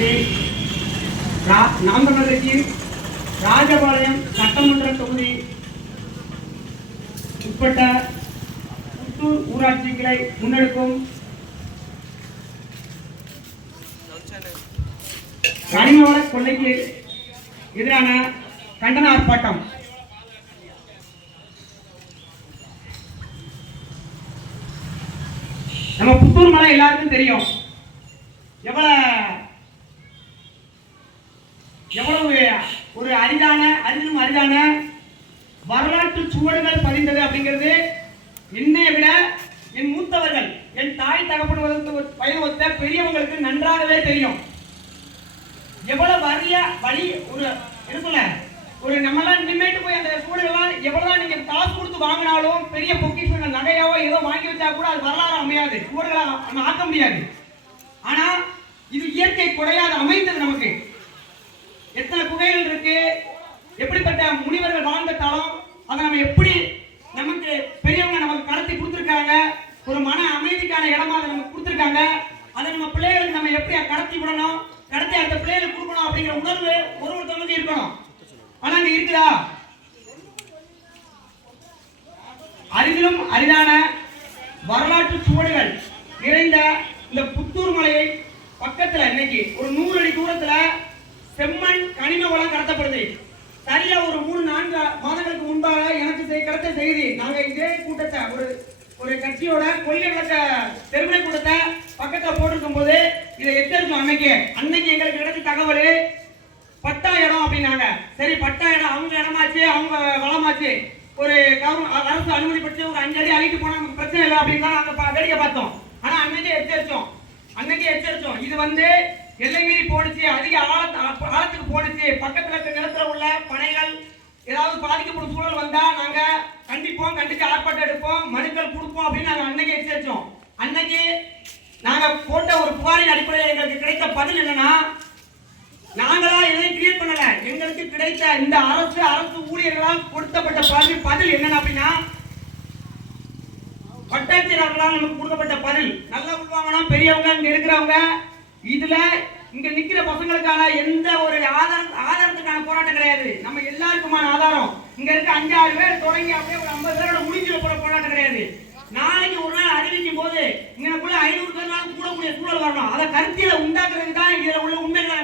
கட்சி நாம் தமிழர் கட்சியின் ராஜபாளையம் சட்டமன்ற தொகுதி உட்பட்ட புத்தூர் ஊராட்சிகளை முன்னெடுக்கும் கனிமவள கொள்ளைக்கு எதிரான கண்டன ஆர்ப்பாட்டம். நம்ம புத்தூர் மலை எல்லாருக்கும் தெரியும். எவ்வளவு ஒரு அரிதிலும் அரிதான வரலாற்று சுவடுகள் பதிந்தது அப்படிங்கிறது என்னை விட என் மூத்தவர்கள், என் தாய் தகப்பன் வயது ஒத்த பெரியவங்களுக்கு நன்றாகவே தெரியும். எவ்வளவு வழி ஒரு என்ன சொல்ல ஒரு நம்மளாம் இனிமேட்டு போய் அந்த சூழலாம் எவ்வளவுதான் நீங்க காசு கொடுத்து வாங்கினாலும் பெரிய பொக்கிஷங்கள் நகையாவோ ஏதோ வாங்கி வச்சா கூட அது வரலாறு அமையாது, சுவடுகளா ஆக்க முடியாது. ஆனா இது இயற்கை கொடையாக அமைந்தது. நமக்கு எத்தனை குகைகள் இருக்கு, எப்படிப்பட்ட முனிவர்கள் வாழ்ந்த காலம், அதை நம்ம எப்படி நமக்கு பெரியவங்க நமக்கு கடத்தி கொடுத்துருக்காங்க, ஒரு மன அமைதிக்கான இடமா அதை நமக்கு கொடுத்துருக்காங்க. அதை நம்ம பிள்ளைகளுக்கு நம்ம எப்படி கடத்தி விடணும், கடத்தி அந்த பிள்ளைகளுக்கு கொடுக்கணும் அப்படிங்கிற உணர்வு ஒருத்தவங்களுக்கு இருக்கணும். ஆனா அங்க இருக்குதா? அரிதிலும் அரிதான வரலாற்று சுவடுகள் நிறைந்த இந்த புத்தூர் மலையை பக்கத்துல இன்னைக்கு ஒரு 100 அடி தூரத்துல செம்மண் கனிம வளம் கடத்தப்படுது. சரியா ஒரு 3-4 மாதங்களுக்கு முன்பாக எனக்கு கிடைத்த செய்தி. நாங்க இதே கூட்டத்தை ஒரு கட்சியோட கொள்கை விளக்க பெருமை கூட்டத்தை பக்கத்துல போட்டிருக்கும் போது இதை எத்திருக்கோம். அன்னைக்கு எங்களுக்கு கிடைச்ச தகவல் பட்டா இடம் அப்படின்னாங்க. சரி, பட்டா இடம் அவங்க இடமாச்சு, அவங்க வளமாச்சு, ஒரு அரசு அனுமதி பற்றி ஒரு 5 அடி அழிட்டு போனா நமக்கு பிரச்சனை இல்லை அப்படின்னு தான் நாங்க வேடிக்கை பார்த்தோம். ஆனா அன்னைக்கே எச்சரிச்சோம். இது எல்லை மீறி போனுச்சு, அதிக ஆழத்துக்கு போனுச்சு. பக்கத்துல இருக்க நிலத்துல உள்ள பனைகள் ஏதாவது பாதிக்கப்படும் சூழல் வந்தா நாங்க கண்டிப்போம், கண்டிச்சு ஆர்ப்பாட்டம் எடுப்போம், மனுக்கள் கொடுப்போம் அப்படின்னு நாங்க அன்னைக்கு எச்சரிச்சோம். அன்னைக்கு நாங்க போட்ட ஒரு புகாரின் அடிப்படையில் எங்களுக்கு கிடைத்த பதில் என்னன்னா, நாங்களா எதையும் கிரியேட் பண்ணல, எங்களுக்கு கிடைத்த இந்த அரசு ஊழியர்களால் கொடுக்கப்பட்ட பதில் என்னன்னா அப்படின்னா, வட்டாட்சியர்களால் நமக்கு கொடுக்கப்பட்ட பதில் நல்லா உள்வாங்கணும். பெரியவங்க இங்க இருக்கிறவங்க இதுல இங்க நிக்கிற பசங்களுக்கான எந்த ஒரு ஆதாரத்துக்கான போராட்டம் கிடையாது. நம்ம எல்லாருக்குமான ஆதாரம் இங்க இருக்க 5-6 பேர் தொடங்கி அப்படியே ஒரு 50 பேரோட முடிஞ்சிட போற போராட்டம் கிடையாது. நாளைக்கு ஒரு நாள் அறிவிக்கும் போது இங்கக்குள்ள 500 பேர் கூடக்கூடிய சூழல் வரணும். அதை கருத்தியில உண்டாக்குறதுக்கு தான் இதுல உள்ள உண்மைகளை